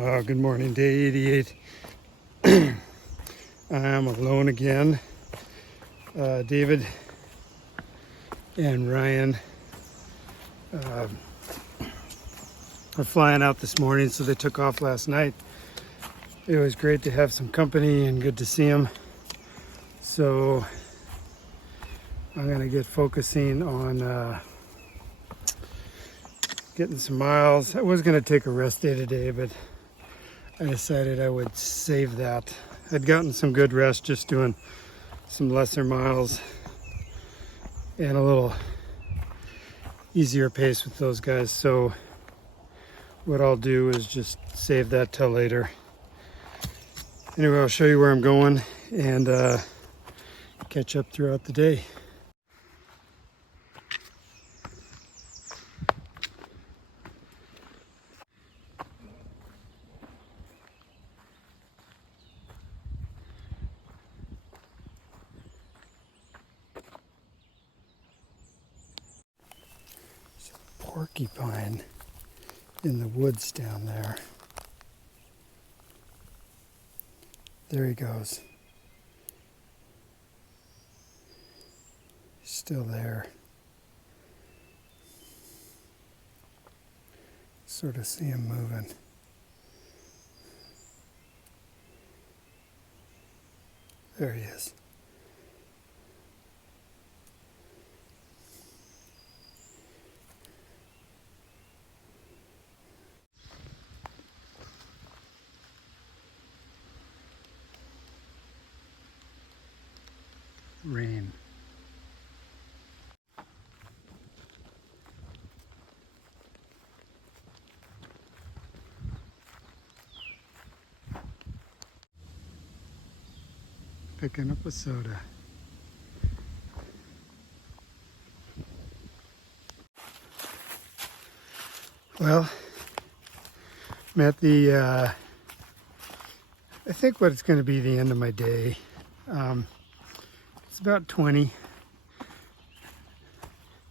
Good morning, day 88. I'm alone again. David and Ryan are flying out this morning, so they took off last night. It was great to have some company and good to see them. So I'm going to get focusing on getting some miles. I was going to take a rest day today, but I decided I would save that. I'd gotten some good rest just doing some lesser miles and a little easier pace with those guys. So what I'll do is just save that till later. Anyway, I'll show you where I'm going and catch up throughout the day. Porcupine in the woods down there. There he goes. He's still there. Sort of see him moving. There he is. Rain. Picking up a soda. Well, I'm at the, I think what it's going to be the end of my day. It's about 20.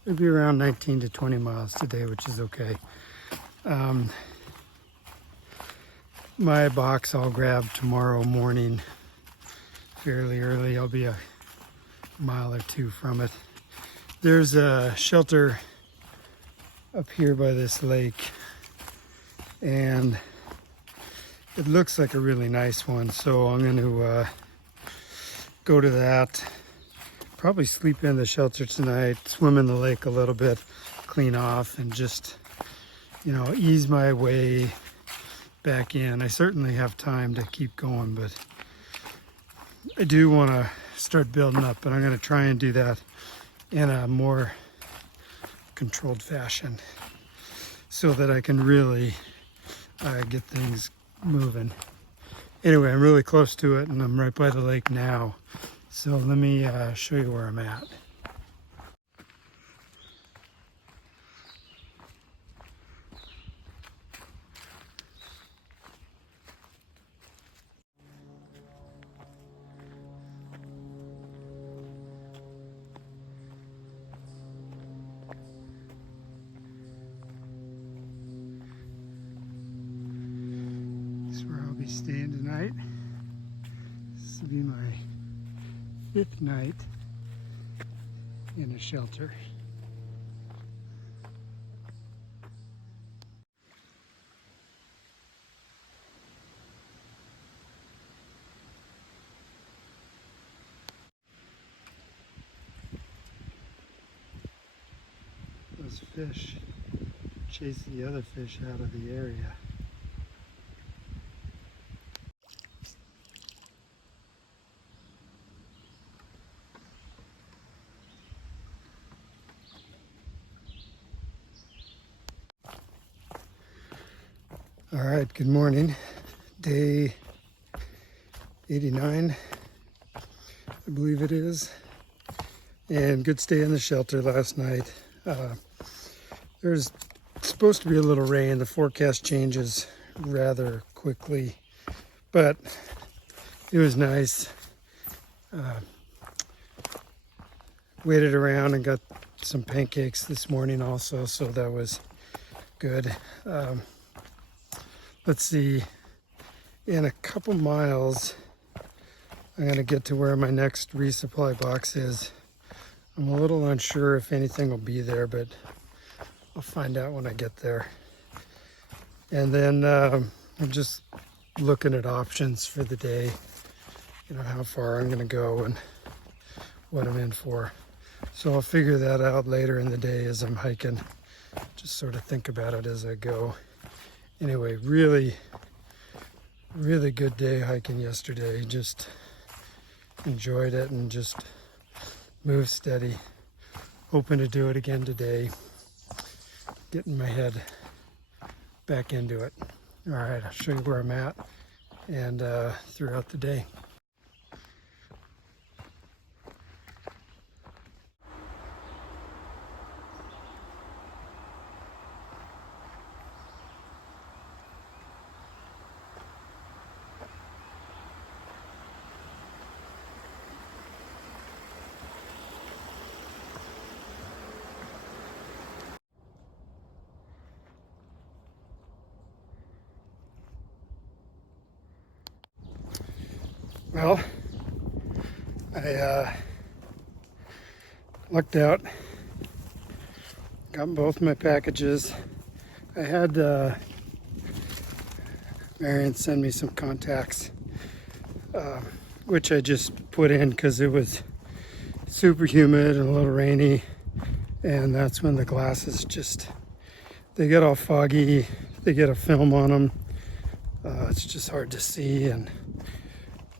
It'll be around 19 to 20 miles today, which is okay. My box I'll grab tomorrow morning fairly early. I'll be a mile or two from it. There's a shelter up here by this lake, and it looks like a really nice one, so I'm going to go to that. Probably sleep in the shelter tonight, swim in the lake a little bit, clean off, and just, you know, ease my way back in. I certainly have time to keep going, but I do want to start building up, and I'm going to try and do that in a more controlled fashion so that I can really get things moving. Anyway, I'm really close to it, and I'm right by the lake now. So let me show you where I'm at. This is where I'll be staying tonight. This will be my 5th night in a shelter. Those fish chase the other fish out of the area. All right, good morning. Day 89, I believe it is. And good stay in the shelter last night. There's supposed to be a little rain. The forecast changes rather quickly, but it was nice. Waited around and got some pancakes this morning also, so that was good. Let's see, In a couple miles, I'm going to get to where my next resupply box is. I'm a little unsure if anything will be there, but I'll find out when I get there. And then I'm just looking at options for the day, you know, how far I'm going to go and what I'm in for. So I'll figure that out later in the day as I'm hiking. Just sort of think about it as I go. Anyway, really good day hiking yesterday. Just enjoyed it and just moved steady. Hoping to do it again today. Getting my head back into it. All right, I'll show you where I'm at and throughout the day. Well, I lucked out, got both my packages. I had Marion send me some contacts, which I just put in because it was super humid and a little rainy, and that's when the glasses just, they get all foggy, they get a film on them. It's just hard to see and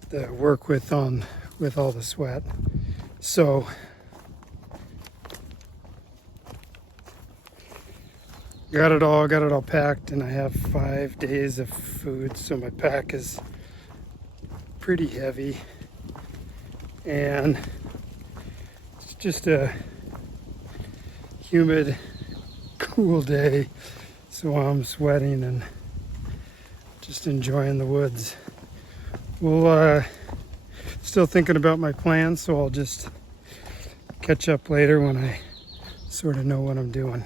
the work with all the sweat. So got it all packed, and I have 5 days of food, so my pack is pretty heavy, and it's just a humid, cool day, so I'm sweating and just enjoying the woods. We'll still thinking about my plans, so I'll just catch up later when I sort of know what I'm doing.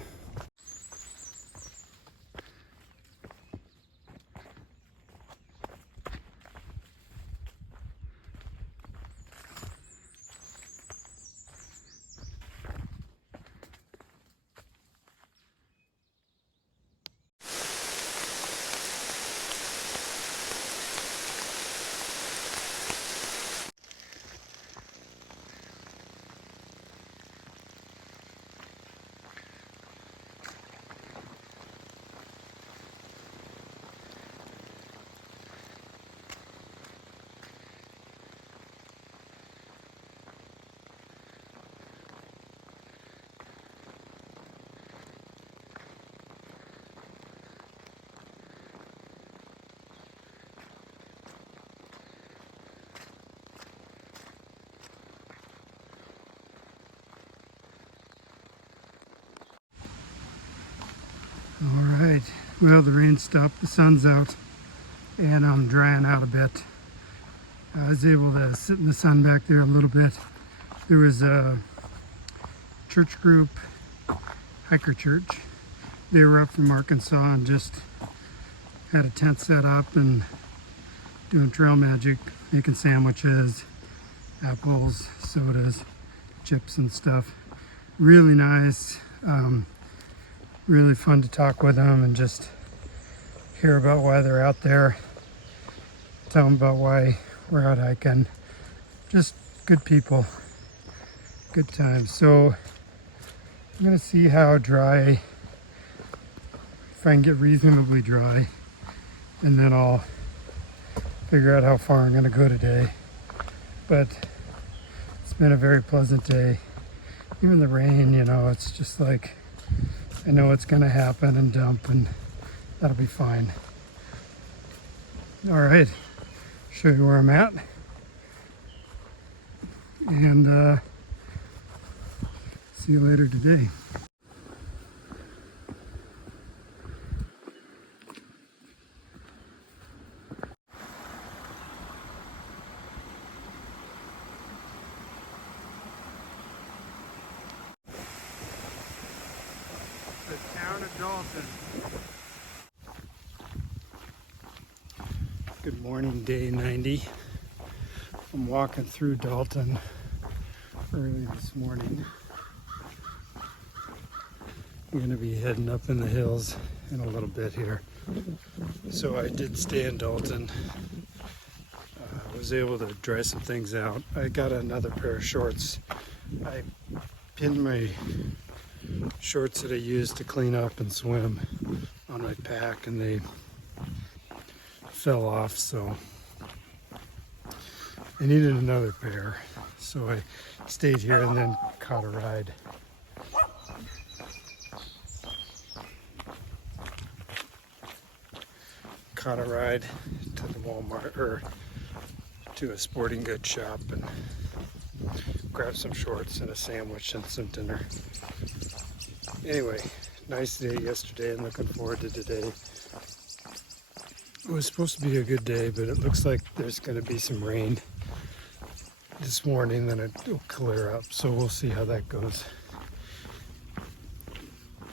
All right, well, the rain stopped, the sun's out, and I'm drying out a bit. I was able to sit in the sun back there a little bit. There was a church group, hiker church. They were up from Arkansas and just had a tent set up and doing trail magic, making sandwiches, apples, sodas, chips and stuff. Really nice. Really fun to talk with them and just hear about why they're out there. Tell them about why we're out hiking. Just good people, good times. So I'm gonna see how dry, if I can get reasonably dry, and then I'll figure out how far I'm gonna go today. But it's been a very pleasant day. Even the rain, you know, it's just like, I know it's gonna happen and dump, and that'll be fine. All right, show you where I'm at. And see you later today. The town of Dalton. Good morning, day 90. I'm walking through Dalton early this morning. I'm going to be heading up in the hills in a little bit here. So I did stay in Dalton. I was able to dry some things out. I got another pair of shorts. I pinned my shorts that I used to clean up and swim on my pack, and they fell off, so I needed another pair. So I stayed here and then caught a ride. Caught a ride to the Walmart, or to a sporting goods shop, and grabbed some shorts and a sandwich and some dinner. Anyway, nice day yesterday and looking forward to today. It was supposed to be a good day, but it looks like there's going to be some rain this morning, then it'll clear up, so we'll see how that goes.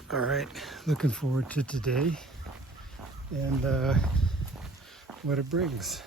All right, looking forward to today and what it brings.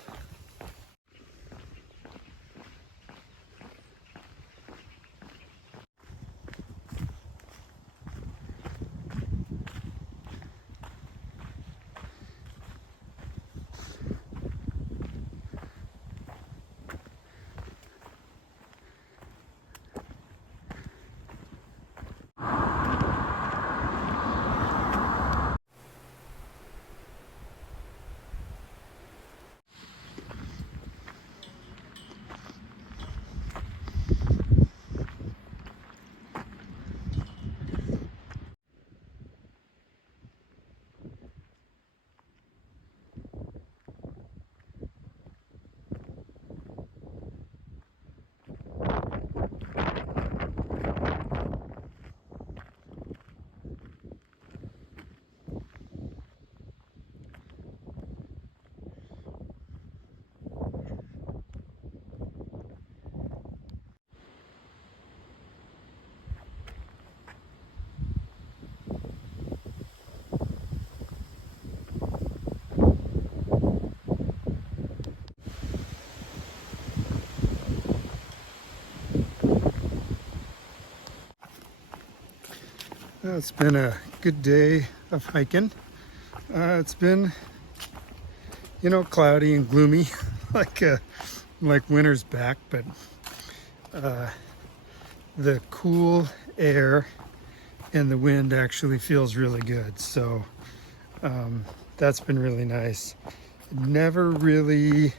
Well, it's been a good day of hiking. It's been, cloudy and gloomy, like winter's back, but the cool air and the wind actually feels really good. So that's been really nice. Never really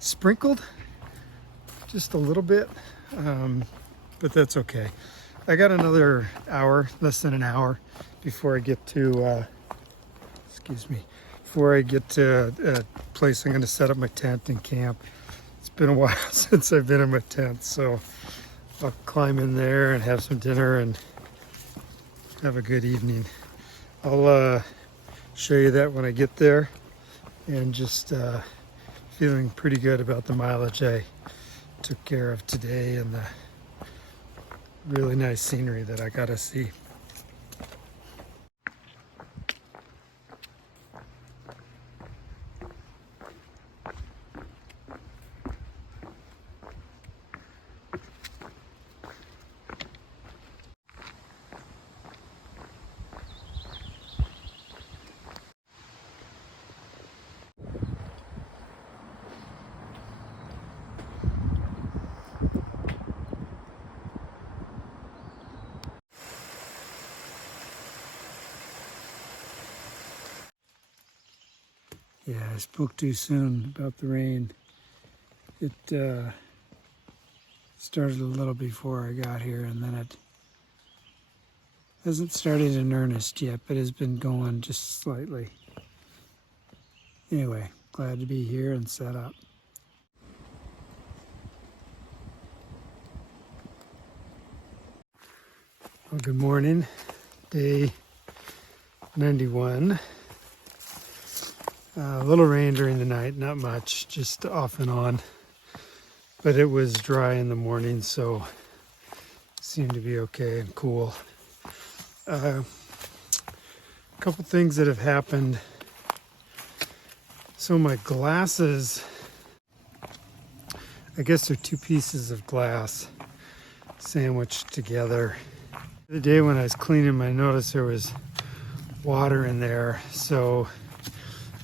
sprinkled, just a little bit, but that's okay. I got another hour, less than an hour, before I get to, before I get to a place I'm going to set up my tent and camp. It's been a while since I've been in my tent, so I'll climb in there and have some dinner and have a good evening. I'll show you that when I get there, and just feeling pretty good about the mileage I took care of today and the really nice scenery that I got to see. Yeah, I spoke too soon about the rain. It started a little before I got here, and then it hasn't started in earnest yet, but has been going just slightly. Anyway, glad to be here and set up. Well, good morning. Day 91. A little rain during the night, not much, just off and on. But it was dry in the morning, so it seemed to be okay and cool. A couple things that have happened So my glasses, I guess they're two pieces of glass sandwiched together. The day when I was cleaning, I noticed there was water in there, so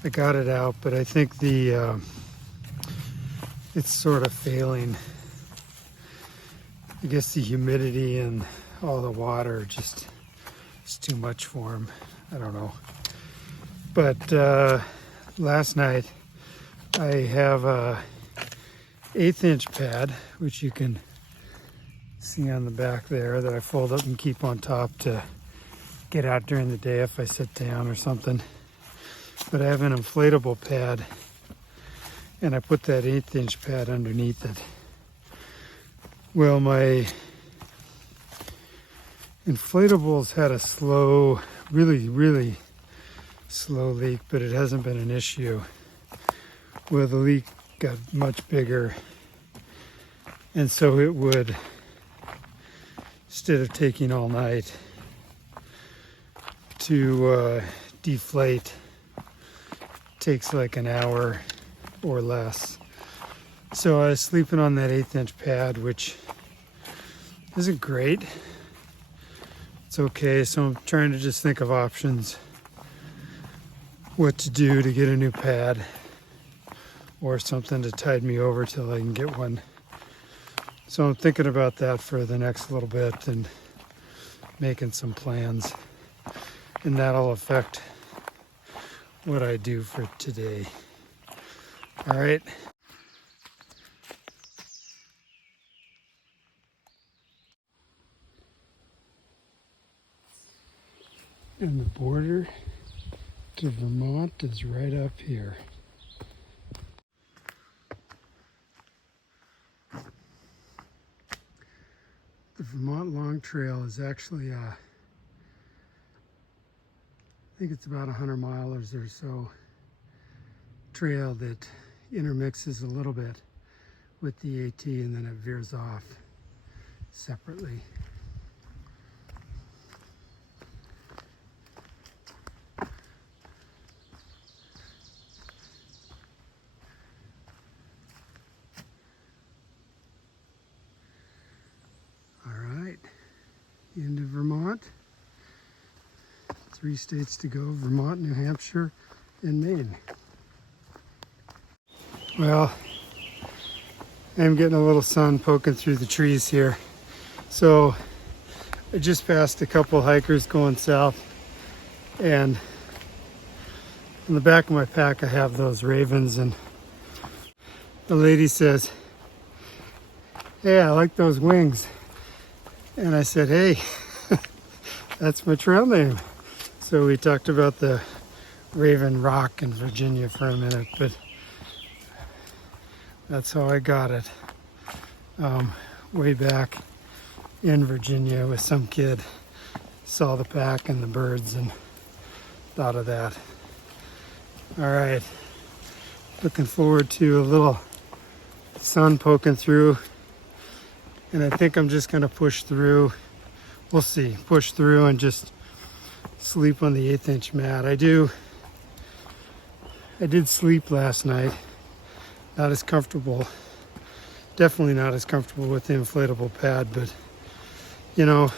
I got it out, but I think it's sort of failing. I guess the humidity and all the water just is too much for them. I don't know. But last night I have a 1/8 inch pad, which you can see on the back there, that I fold up and keep on top to get out during the day if I sit down or something. But I have an inflatable pad, and I put that 1/8 inch pad underneath it. Well, my inflatables had a slow, really slow leak, but it hasn't been an issue. Well, the leak got much bigger, and so it would, instead of taking all night to deflate, takes like an hour or less. So I was sleeping on that 1/8 inch pad, which isn't great. It's okay, so I'm trying to just think of options, what to do to get a new pad or something to tide me over till I can get one. So I'm thinking about that for the next little bit and making some plans, and that'll affect what I do for today. All right. And the border to Vermont is right up here. The Vermont Long Trail is actually, I think it's about 100 miles or so trail that intermixes a little bit with the AT, and then it veers off separately. Into Vermont. 3 states to go: Vermont, New Hampshire, and Maine. Well, I'm getting a little sun poking through the trees here. So I just passed a couple hikers going south, and on the back of my pack I have those ravens, and the lady says, "Hey, I like those wings." And I said, "Hey, that's my trail name." So we talked about the Raven Rock in Virginia for a minute, but that's how I got it. Way back in Virginia with some kid, saw the pack and the birds and thought of that. All right, looking forward to a little sun poking through. And I think I'm just gonna push through. We'll see, push through and just sleep on the 1/8 inch mat. I did sleep last night. Not as comfortable. Definitely not as comfortable with the inflatable pad, but you know,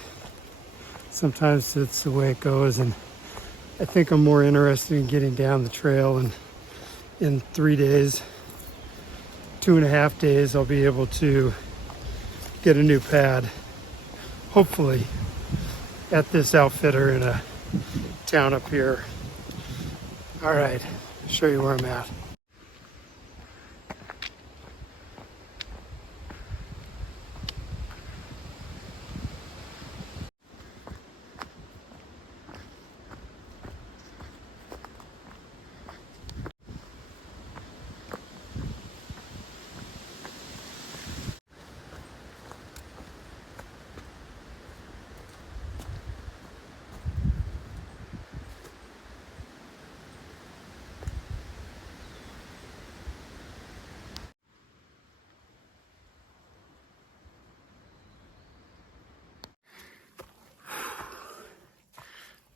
sometimes it's the way it goes. And I think I'm more interested in getting down the trail, and in 3 days, 2.5 days, I'll be able to get a new pad, hopefully at this outfitter in a town up here. All right, I'll show you where I'm at.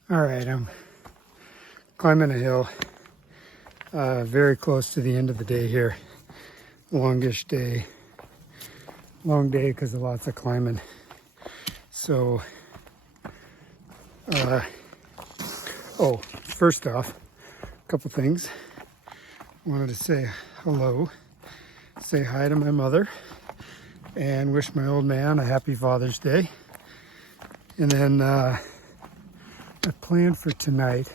All right, I'm climbing a hill. Very close to the end of the day here. Longish day. Long day because of lots of climbing. So, first off, a couple things. Wanted to say hello, say hi to my mother, and wish my old man a happy Father's Day. And then I planned for tonight,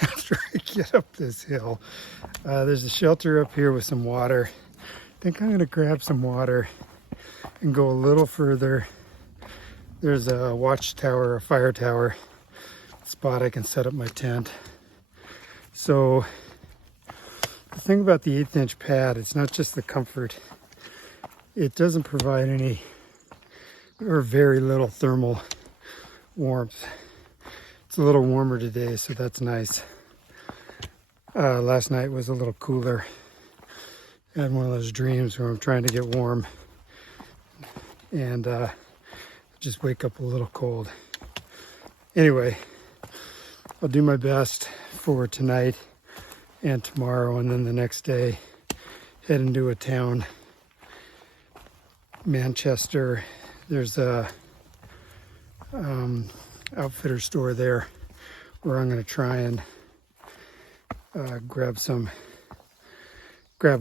after I get up this hill, there's a shelter up here with some water. I think I'm going to grab some water and go a little further. There's a watchtower, a fire tower spot I can set up my tent. So the thing about the 1/8 inch pad, it's not just the comfort. It doesn't provide any or very little thermal warmth. It's a little warmer today, so that's nice. Last night was a little cooler. I had one of those dreams where I'm trying to get warm and just wake up a little cold. Anyway, I'll do my best for tonight and tomorrow, and then the next day head into a town, Manchester. There's a outfitter store there where I'm going to try and grab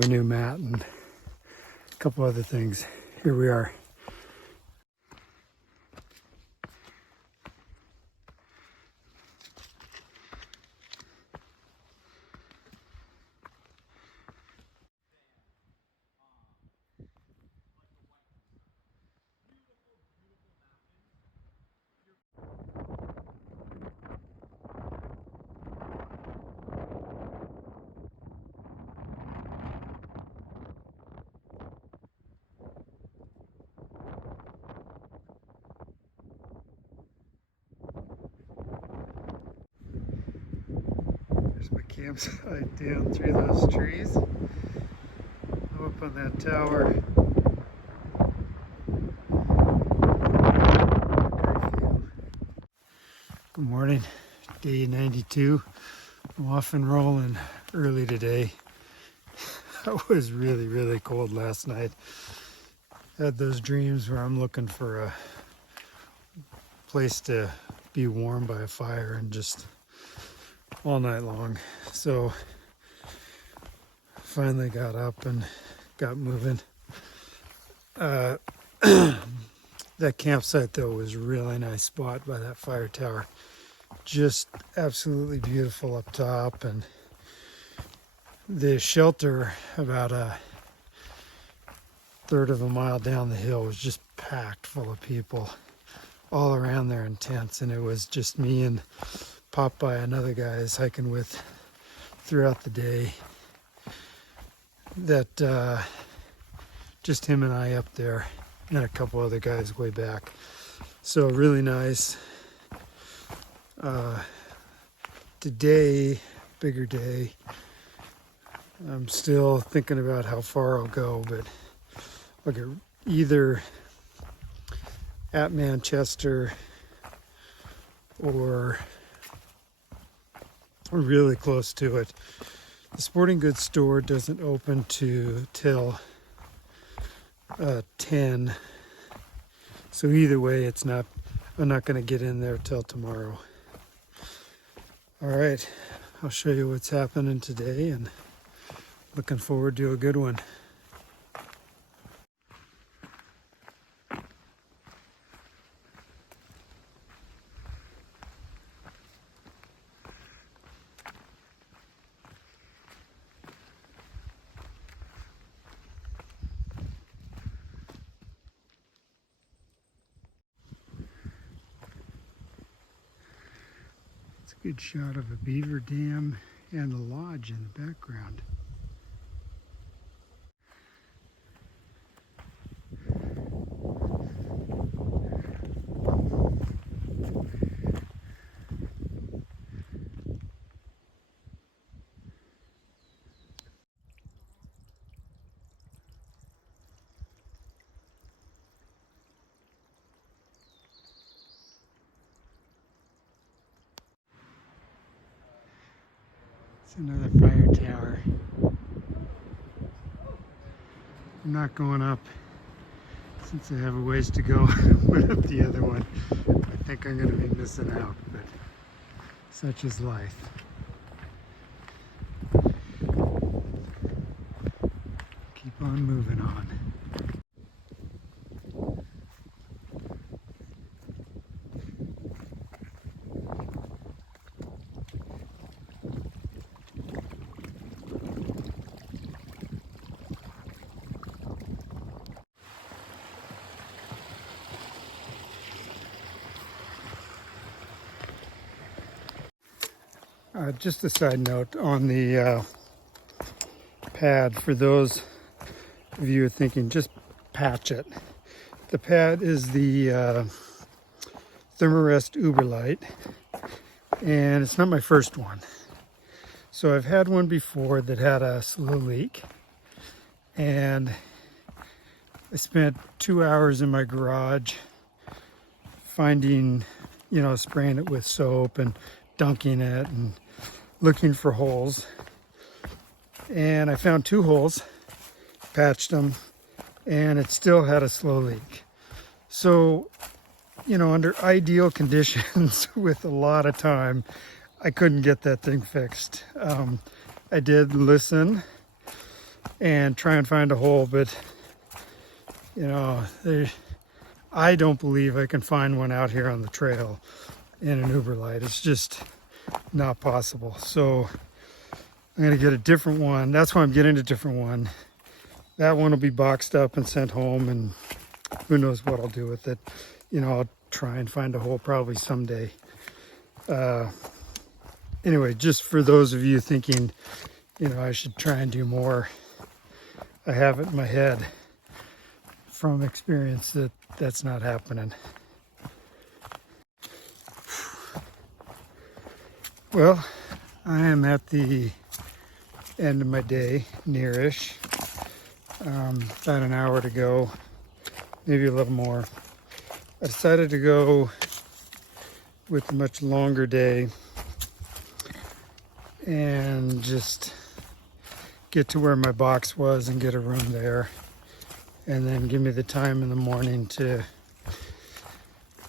a new mat and a couple other things. Here we are. There's my campsite down through those trees. I'm up on that tower. Good morning, day 92. I'm off and rolling early today. It was really, really cold last night. Had those dreams where I'm looking for a place to be warm by a fire and just all night long. So finally got up and got moving. That campsite though was a really nice spot by that fire tower. Just absolutely beautiful up top, and the shelter about a third of a mile down the hill was just packed full of people all around there in tents, and it was just me and popped by another guy I was hiking with throughout the day. That just him and I up there, and a couple other guys way back. So really nice. Today, bigger day. I'm still thinking about how far I'll go, but I'll get either at Manchester or really close to it. The sporting goods store doesn't open till 10, so either way I'm not going to get in there till tomorrow. All right, I'll show you what's happening today, and looking forward to a good one. It's a good shot of a beaver dam and a lodge in the background. Another fire tower. I'm not going up since I have a ways to go. Went up the other one. I think I'm going to be missing out, but such is life. Keep on moving on. Just a side note on the pad, for those of you who are thinking, just patch it. The pad is the Thermarest Uberlight, and it's not my first one. So I've had one before that had a slow leak, and I spent 2 hours in my garage finding, spraying it with soap and dunking it and looking for holes. And I found 2 holes, patched them, and it still had a slow leak. So, under ideal conditions with a lot of time, I couldn't get that thing fixed. I did listen and try and find a hole, but I don't believe I can find one out here on the trail in an Uberlight. It's just not possible. So I'm going to get a different one. That's why I'm getting a different one. That one will be boxed up and sent home, and who knows what I'll do with it. I'll try and find a hole probably someday. Anyway, just for those of you thinking, I should try and do more, I have it in my head from experience that that's not happening. Well, I am at the end of my day, nearish. About an hour to go, maybe a little more. I decided to go with a much longer day and just get to where my box was and get a room there, and then give me the time in the morning to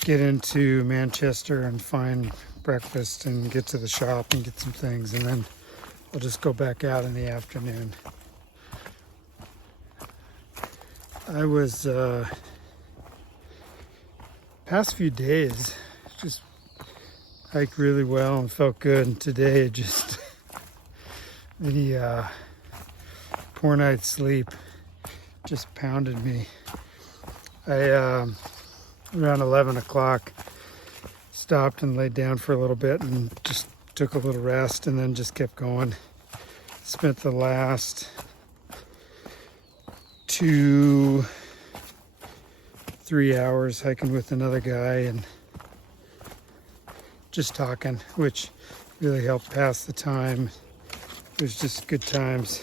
get into Manchester and find breakfast and get to the shop and get some things, and then I'll just go back out in the afternoon. I was past few days just hiked really well and felt good, and today just the poor night's sleep just pounded me. Around 11 o'clock stopped and laid down for a little bit and just took a little rest, and then just kept going. Spent the last 2-3 hours hiking with another guy and just talking, which really helped pass the time. It was just good times.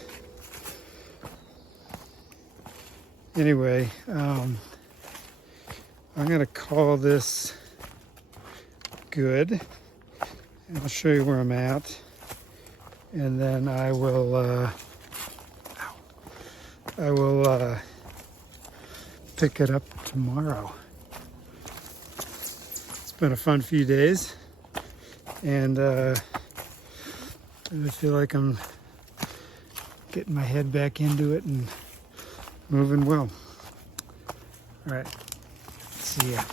Anyway, I'm gonna call this good, and I'll show you where I'm at, and then I will pick it up tomorrow. It's been a fun few days, and I feel like I'm getting my head back into it and moving well. All right, see ya.